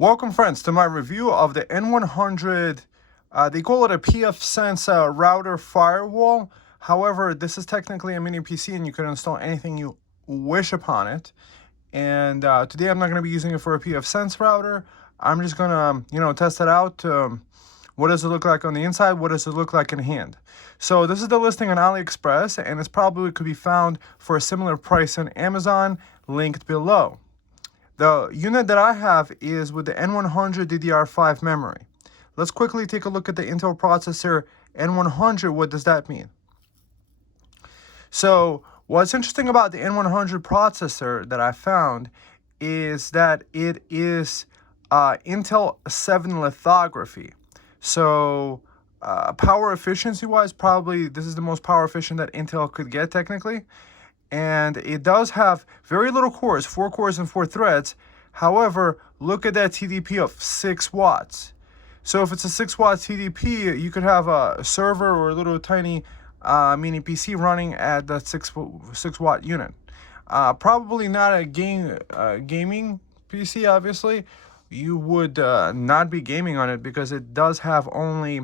Welcome friends to my review of the N100, they call it a PfSense router firewall. However, this is technically a mini PC and you can install anything you wish upon it. And today I'm not going to be using it for a PfSense router. I'm just going to, test it out. What does it look like on the inside? What does it look like in hand? So this is the listing on AliExpress, and it's probably could be found for a similar price on Amazon, linked below. The unit that I have is with the N100 DDR5 memory. Let's quickly take a look at the Intel processor N100. What does that mean? So what's interesting about the N100 processor that I found is that it is Intel 7 lithography. So power efficiency wise, probably this is the most power efficient that Intel could get technically. And it does have very little cores, 4 cores and 4 threads. However, look at that TDP of 6 watts. So if it's a 6 watt TDP, you could have a server or a little tiny mini PC running at that 6 watt unit. Probably not a gaming PC, obviously. You would not be gaming on it because it does have only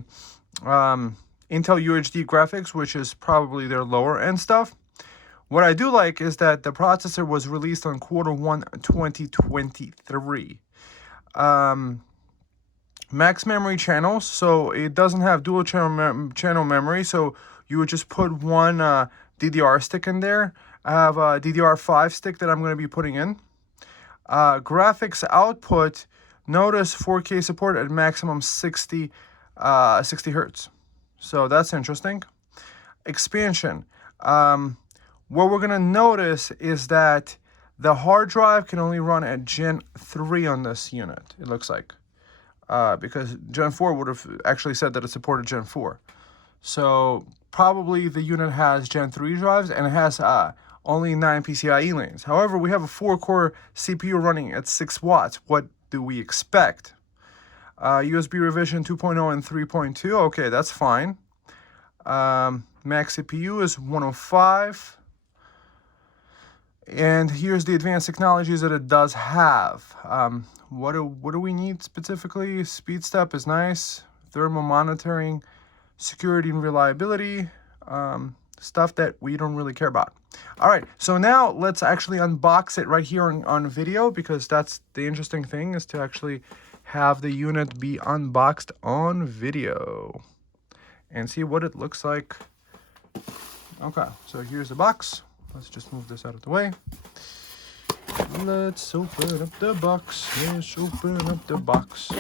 Intel UHD graphics, which is probably their lower end stuff. What I do like is that the processor was released on Q1 2023. Max memory channels, so it doesn't have dual channel memory, so you would just put one DDR stick in there. I have a DDR5 stick that I'm going to be putting in. Graphics output, notice 4K support at maximum 60 hertz. So that's interesting. Expansion. What we're going to notice is that the hard drive can only run at Gen 3 on this unit, it looks like. Because Gen 4 would have actually said that it supported Gen 4. So probably the unit has Gen 3 drives and it has only 9 PCIe lanes. However, we have a 4-core CPU running at 6 watts. What do we expect? USB revision 2.0 and 3.2. Okay, that's fine. Max CPU is 105. And here's the advanced technologies that it does have. What do we need specifically? Speed step is nice. Thermal monitoring, security and reliability, stuff that we don't really care about. All right, so now let's actually unbox it right here on video, because that's the interesting thing, is to actually have the unit be unboxed on video and see what it looks like. Okay, so here's the box. Let's just move this out of the way. Let's open up the box. Let's open up the box.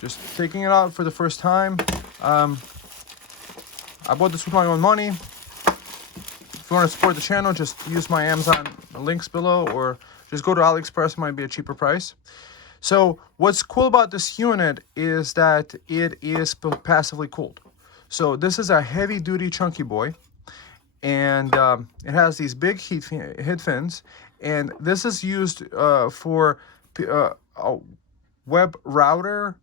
Just taking it out for the first time. I bought this with my own money. If you want to support the channel, just use my Amazon links below, or just go to AliExpress. It might be a cheaper price. So what's cool about this unit is that it is passively cooled. So this is a heavy duty chunky boy. And it has these big heat fins, and this is used for a web router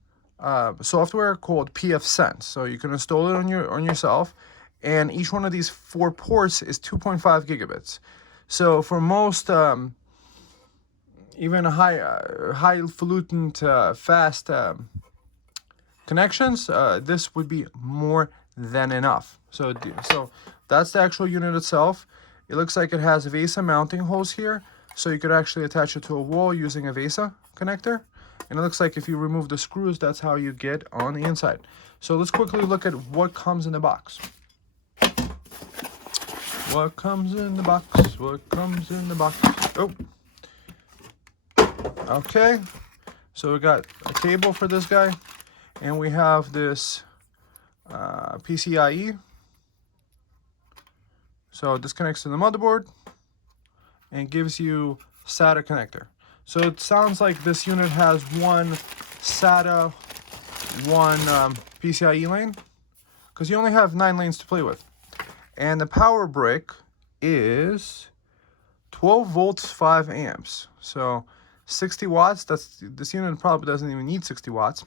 software called PfSense. So you can install it on yourself, and each one of these 4 ports is 2.5 gigabits. So for most even highfalutin fast connections, this would be more than enough. So that's the actual unit itself. It looks like it has VESA mounting holes here, so you could actually attach it to a wall using a VESA connector. And it looks like if you remove the screws, that's how you get on the inside. So let's quickly look at what comes in the box. What comes in the box? What comes in the box? Oh. Okay. So we got a cable for this guy, and we have this PCIe. So this connects to the motherboard and gives you SATA connector. So it sounds like this unit has one SATA, one PCIe lane, because you only have 9 lanes to play with. And the power brick is 12 volts, 5 amps. So 60 watts, this unit probably doesn't even need 60 watts.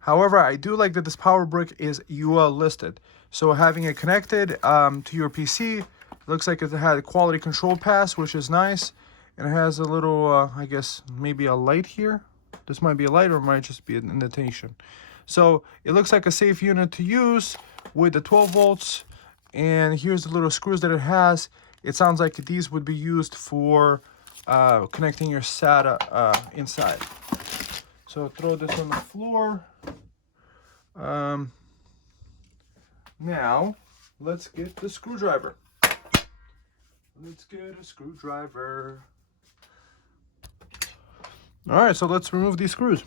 However, I do like that this power brick is UL listed. So having it connected to your PC, looks like it had a quality control pass, which is nice. And it has a little, I guess, maybe a light here. This might be a light or it might just be an indentation. So it looks like a safe unit to use with the 12 volts. And here's the little screws that it has. It sounds like these would be used for connecting your SATA inside. So throw this on the floor. Now, let's get the screwdriver. Let's get a screwdriver. All right, so let's remove these screws.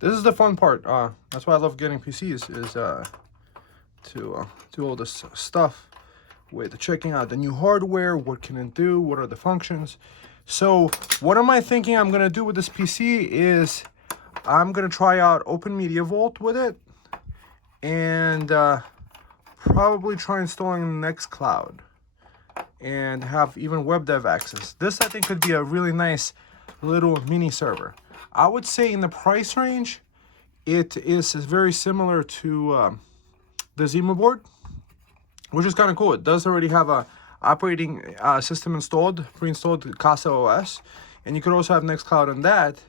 This is the fun part. That's why I love getting PCs, is to do all this stuff with checking out the new hardware. What can it do? What are the functions? So what am I thinking I'm going to do with this PC is I'm going to try out Open Media Vault with it. And probably try installing Nextcloud and have even web dev access. This, I think, could be a really nice little mini server. I would say in the price range, it is very similar to the Zima board, which is kind of cool. It does already have a operating system installed, pre-installed Casa OS, and you could also have Nextcloud on that.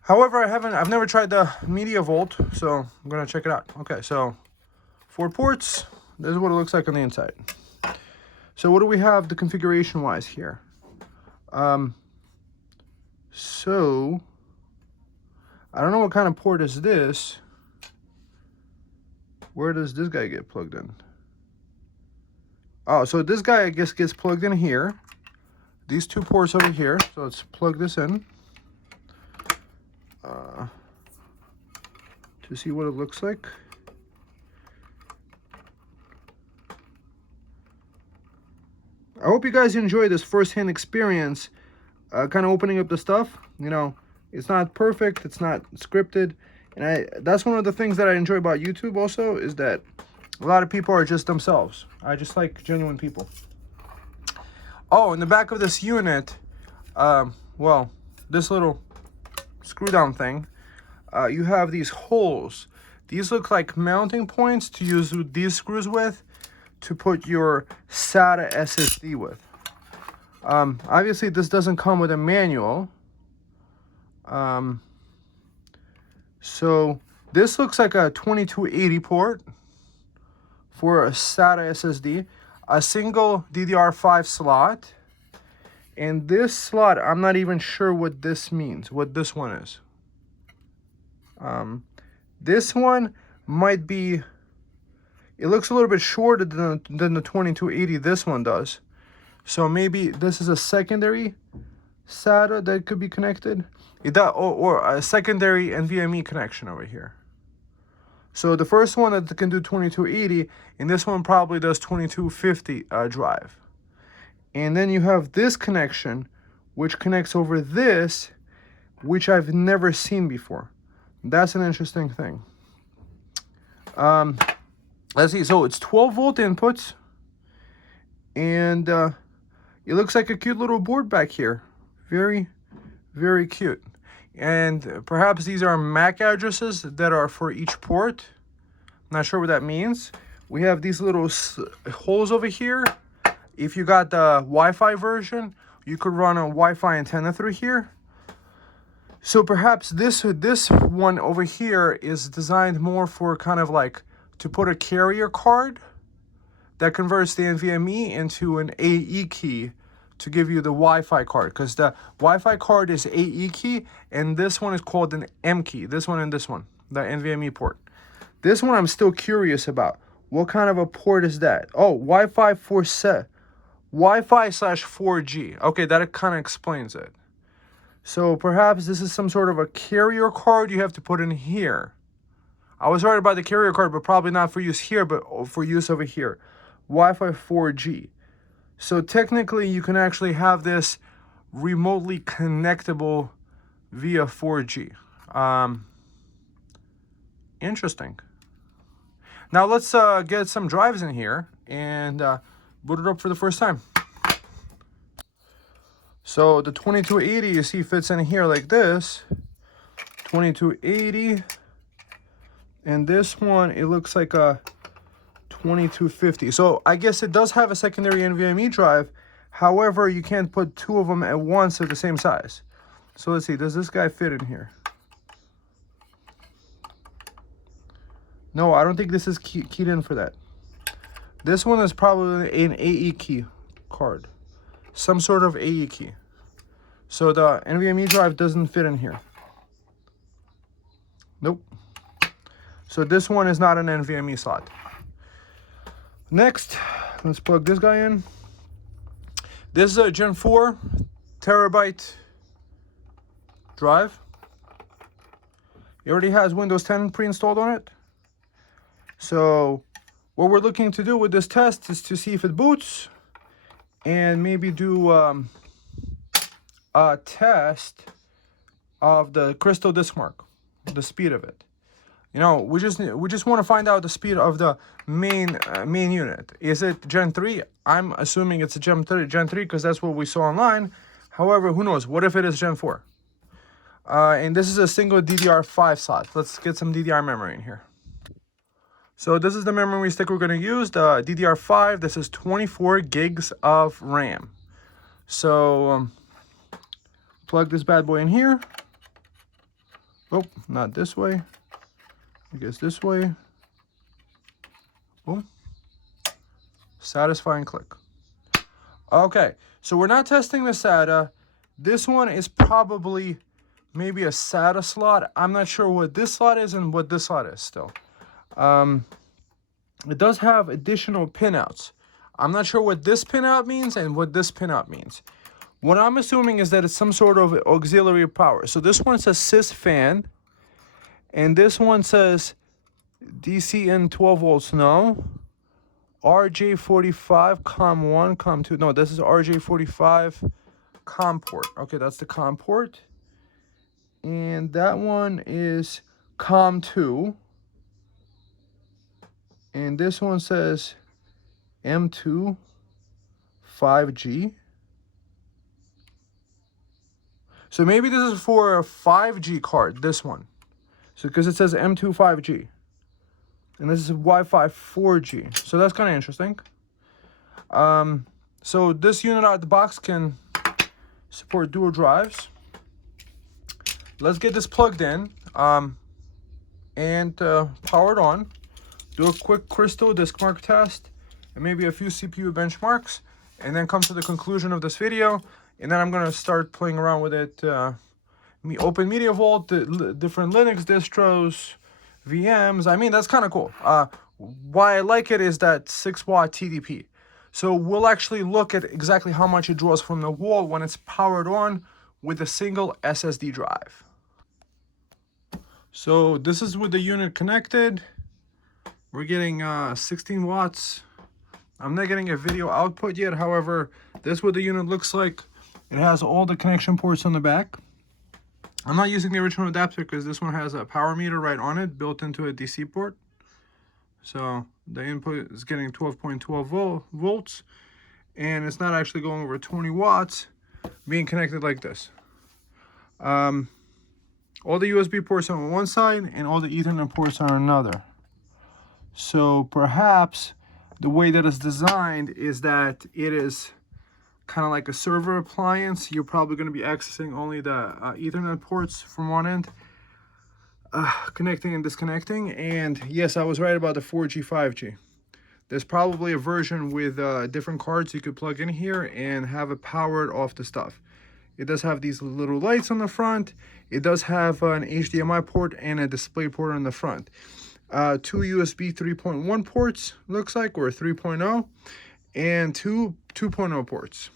However, I've never tried the Media Vault, so I'm gonna check it out. Okay, so 4 ports. This is what it looks like on the inside. So what do we have the configuration wise here? So I don't know what kind of port is this. Where does this guy get plugged in? Oh, so this guy, I guess, gets plugged in here. These 2 ports over here. So let's plug this in. To see what it looks like. I hope you guys enjoy this first-hand experience, kind of opening up the stuff. You know, it's not perfect, it's not scripted, and that's one of the things that I enjoy about YouTube also, is that a lot of people are just themselves. I just like genuine people. Oh, in the back of this unit, well, this little screw down thing, you have these holes. These look like mounting points to use these screws with, to put your SATA SSD with. Obviously this doesn't come with a manual. So this looks like a 2280 port for a SATA SSD, a single DDR5 slot, and this slot, I'm not even sure what this means, what this one is. This one might be, it looks a little bit shorter than the 2280 this one does. So maybe this is a secondary SATA that could be connected. Or a secondary NVMe connection over here. So the first one that can do 2280, and this one probably does 2250 drive. And then you have this connection, which connects over this, which I've never seen before. That's an interesting thing. Let's see, so it's 12 volt inputs, and it looks like a cute little board back here. Very, very cute. And perhaps these are MAC addresses that are for each port. I'm not sure what that means. We have these little holes over here. If you got the Wi-Fi version, you could run a Wi-Fi antenna through here. So perhaps this one over here is designed more for kind of like to put a carrier card that converts the NVMe into an AE key to give you the Wi-Fi card, because the Wi-Fi card is AE key and this one is called an M key. This one and this one, the NVMe port. This one I'm still curious about. What kind of a port is that? Oh, Wi-Fi 4G. Okay, that kind of explains it. So perhaps this is some sort of a carrier card you have to put in here. I was right about the carrier card, but probably not for use here, but for use over here. Wi-Fi 4G. So technically you can actually have this remotely connectable via 4G. Interesting. Now let's get some drives in here and boot it up for the first time. So the 2280 you see fits in here like this. 2280. And this one, it looks like a 2250. So I guess it does have a secondary NVMe drive. However, you can't put two of them at once at the same size. So let's see, does this guy fit in here? No, I don't think this is keyed in for that. This one is probably an AE key card. Some sort of AE key. So the NVMe drive doesn't fit in here. Nope. So this one is not an NVMe slot. Next, let's plug this guy in. This is a Gen 4 terabyte drive. It already has Windows 10 pre-installed on it. So what we're looking to do with this test is to see if it boots and maybe do a test of the crystal disk mark, the speed of it. You know, we just want to find out the speed of the main unit. Is it Gen 3? I'm assuming it's a Gen 3 because that's what we saw online. However, who knows? What if it is Gen 4? And this is a single DDR5 slot. Let's get some DDR memory in here. So this is the memory stick we're going to use, the DDR5. This is 24 gigs of RAM. So plug this bad boy in here. Oh, not this way. I guess this way. Boom. Satisfying click. Okay, so we're not testing the SATA. This one is probably maybe a SATA slot. I'm not sure what this slot is and what this slot is still. It does have additional pinouts. I'm not sure what this pinout means and what this pinout means. What I'm assuming is that it's some sort of auxiliary power. So this one says sys fan, and this one says DC in 12 volts. No. RJ45 COM1, COM2. No, this is RJ45 COM port. Okay, that's the COM port. And that one is COM2. And this one says M2 5G. So maybe this is for a 5G card, this one. So because it says M2 5G. And this is Wi-Fi 4G. So that's kind of interesting. So this unit out of the box can support dual drives. Let's get this plugged in and powered on. Do a quick crystal disk mark test and maybe a few CPU benchmarks, and then come to the conclusion of this video. And then I'm going to start playing around with it. Open Media Vault, different Linux distros, VMs. I mean, that's kind of cool. Why I like it is that 6-watt TDP. So we'll actually look at exactly how much it draws from the wall when it's powered on with a single SSD drive. So this is with the unit connected. We're getting 16 watts. I'm not getting a video output yet. However, this is what the unit looks like. It has all the connection ports on the back. I'm not using the original adapter because this one has a power meter right on it built into a DC port. So the input is getting 12.12 volts, and it's not actually going over 20 watts being connected like this. All the USB ports are on one side and all the Ethernet ports are on another. So perhaps the way that it's designed is that it is kind of like a server appliance. You're probably going to be accessing only the Ethernet ports from one end, connecting and disconnecting. And yes, I was right about the 4G, 5G. There's probably a version with different cards you could plug in here and have it powered off the stuff. It does have these little lights on the front. It does have an HDMI port and a display port on the front. 2 USB 3.1 ports, looks like, or 3.0, and 2 2.0 ports.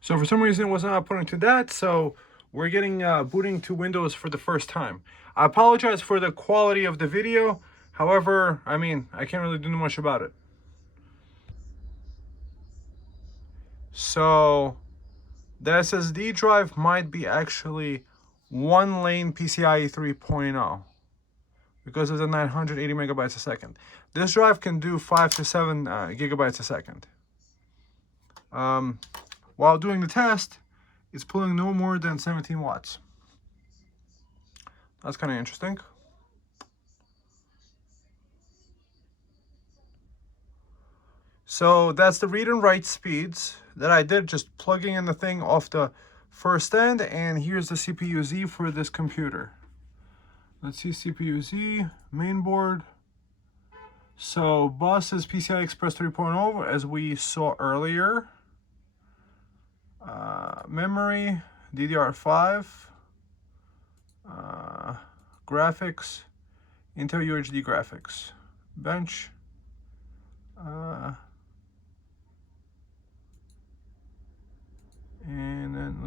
So for some reason it was not put into that, so we're getting booting to Windows for the first time. I apologize for the quality of the video. However, I mean, I can't really do much about it. So the SSD drive might be actually one lane PCIe 3.0 because of the 980 megabytes a second. This drive can do 5 to 7 gigabytes a second. While doing the test, it's pulling no more than 17 watts. That's kind of interesting. So that's the read and write speeds that I did, just plugging in the thing off the first end. And here's the CPU Z for this computer. Let's see, CPU Z, main board. So bus is PCI Express 3.0 as we saw earlier. Memory, DDR5. Graphics, Intel UHD graphics. Bench. And then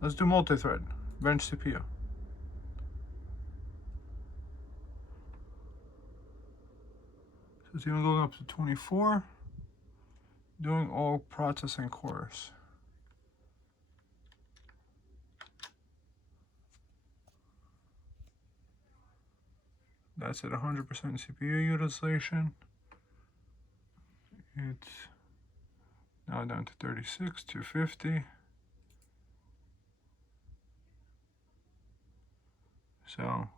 let's do multi-thread, bench CPU. So it's even going up to 24, doing all processing cores. That's at 100% CPU utilization. It's now down to 36, 250. So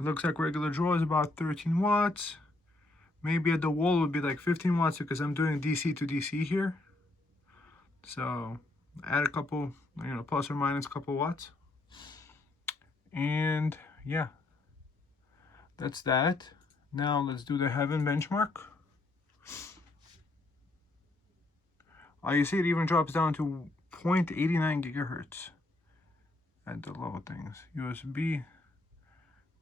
it looks like regular draw is about 13 watts. Maybe at the wall would be like 15 watts because I'm doing DC to DC here. So add a couple, plus or minus a couple watts. And yeah, that's that. Now let's do the Heaven benchmark. You see it even drops down to 0.89 gigahertz at the low things. USB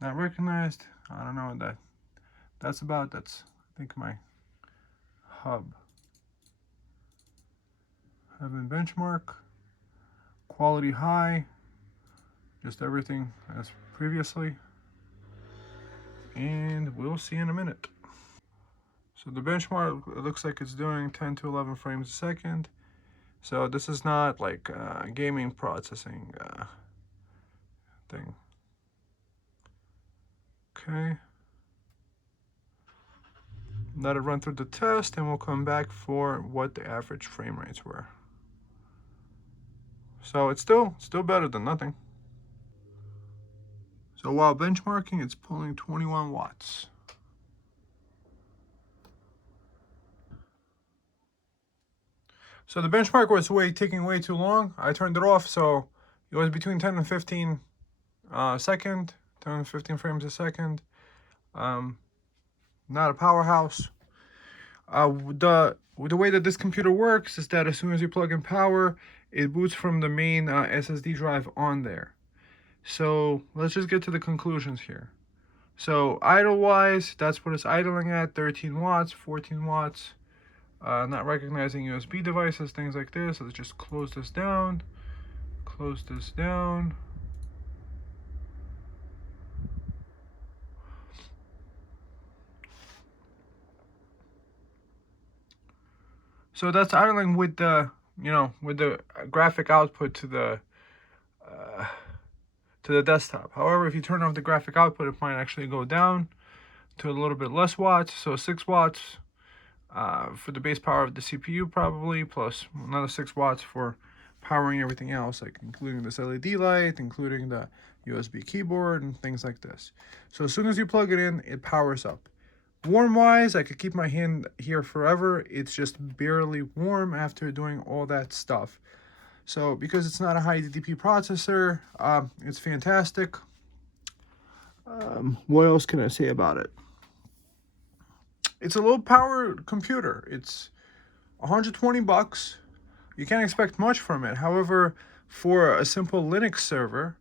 not recognized. I don't know what that's about. That's, I think, my hub. Heaven benchmark. Quality high. Just everything as previously. And we'll see in a minute. So the benchmark, it looks like it's doing 10 to 11 frames a second. So this is not like gaming processing thing. Okay. Let it run through the test and we'll come back for what the average frame rates were. So it's still better than nothing. So while benchmarking, it's pulling 21 watts. So the benchmark was taking way too long. I turned it off, so it was between 10 and 15 second, 10 and 15 frames a second. Not a powerhouse. The way that this computer works is that as soon as you plug in power, it boots from the main SSD drive on there. So let's just get to the conclusions here. So idle-wise, that's what it's idling at, 13 watts, 14 watts. Not recognizing USB devices, things like this. So let's just close this down. Close this down. So that's idling with the, with the graphic output to the desktop. However, if you turn off the graphic output, it might actually go down to a little bit less watts. So 6 watts for the base power of the CPU probably, plus another 6 watts for powering everything else, like including this LED light, including the USB keyboard and things like this. So as soon as you plug it in, it powers up. Warm wise, I could keep my hand here forever. It's just barely warm after doing all that stuff. So because it's not a high DDP processor, it's fantastic. What else can I say about it? It's a low power computer. It's 120 bucks. You can't expect much from it. However, for a simple Linux server,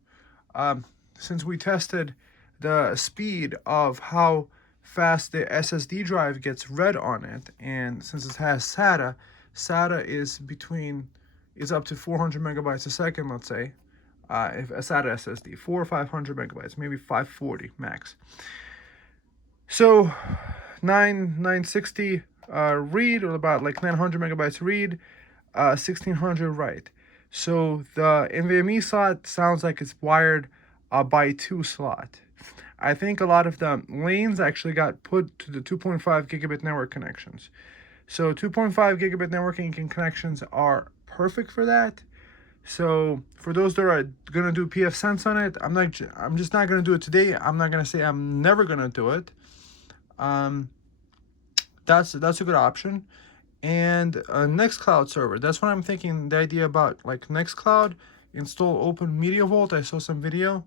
since we tested the speed of how fast the SSD drive gets read on it, and since it has SATA, SATA is up to 400 megabytes a second, let's say, if a SATA SSD, 400 or 500 megabytes, maybe 540 max. So 960 read, or about like 900 megabytes read, 1600 write. So the NVMe slot sounds like it's wired by 2 slot. I think a lot of the lanes actually got put to the 2.5 gigabit network connections. So 2.5 gigabit networking connections are perfect for that. So for those that are gonna do PfSense on it, I'm just not gonna do it today. I'm not gonna say I'm never gonna do it. That's a good option. And a Nextcloud server. That's what I'm thinking. The idea about like Nextcloud, install Open Media Vault. I saw some video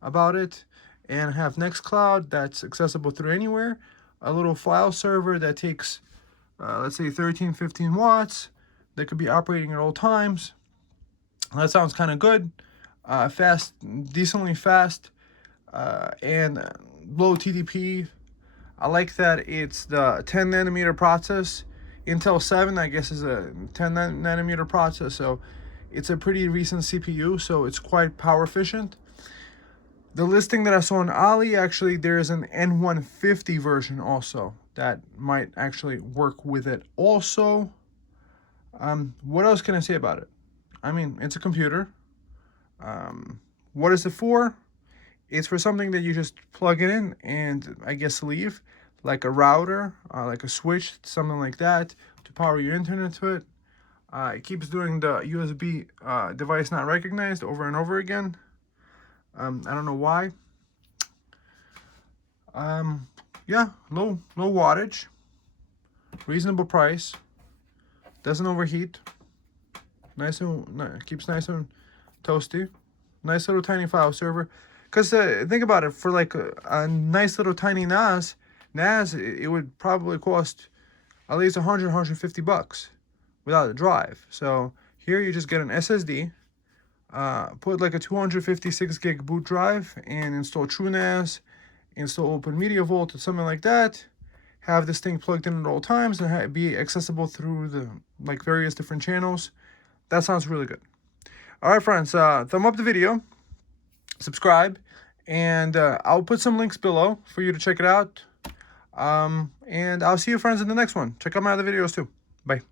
about it, and have Nextcloud that's accessible through anywhere. A little file server that takes, let's say 13, 15 watts, that could be operating at all times. That sounds kind of good. Fast, decently fast, and low TDP. I like that it's the 10 nanometer process. Intel 7, I guess, is a 10 nanometer process, so it's a pretty recent CPU, so it's quite power efficient. The listing that I saw on Ali, actually, there is an N150 version also that might actually work with it also. What else can I say about it? I mean, it's a computer. What is it for? It's for something that you just plug it in and I guess leave, like a router, like a switch, something like that, to power your internet to it. It keeps doing the USB device not recognized over and over again. I don't know why. Yeah, low wattage, reasonable price, doesn't overheat, nice and keeps nice and toasty, nice little tiny file server. Because think about it, for like a nice little tiny NAS, it would probably cost at least 100, 150 bucks without a drive. So here you just get an SSD, put like a 256 gig boot drive, and install TrueNAS, install Open Media Vault or something like that. Have this thing plugged in at all times and be accessible through the like various different channels. That sounds really good. All right, friends, thumb up the video, subscribe, and I'll put some links below for you to check it out. And I'll see you, friends, in the next one. Check out my other videos too. Bye.